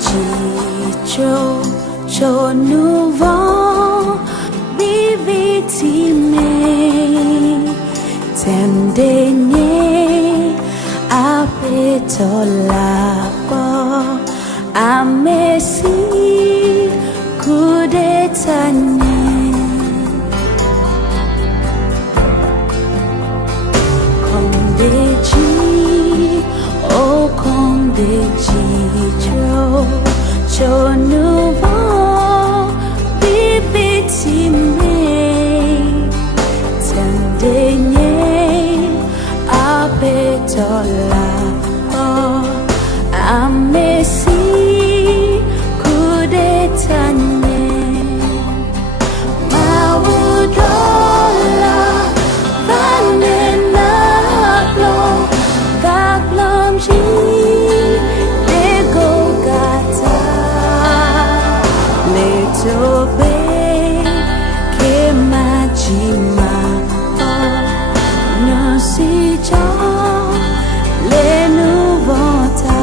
Chicho cho nouveau vivitime tendenye apetola po amesi kudetanye kondeji o kondeji cho nouveau vivitime tendenye apetola po amesi kudetanye mawudola vanena lo vaglom ji lego gata letobe kemajima no si jo le nuvota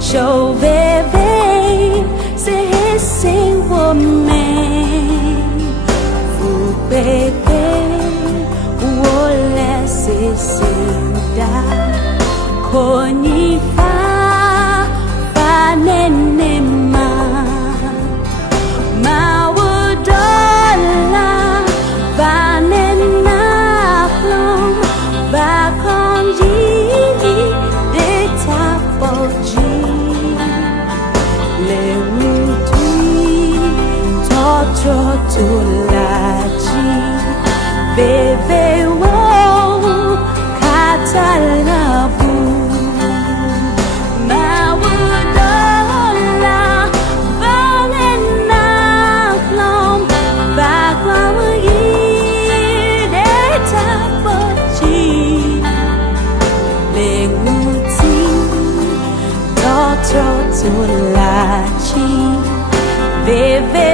Cho bébé c'est sing woman Fu bébé wole c'est sinda Koni fa nenema Ma wudola va nena plom va konji de tapoji le mutui totro tulaji bebe wo katalabu mawudola vanena plom bakwamugi de tapoji le mutui totro tulaji bebe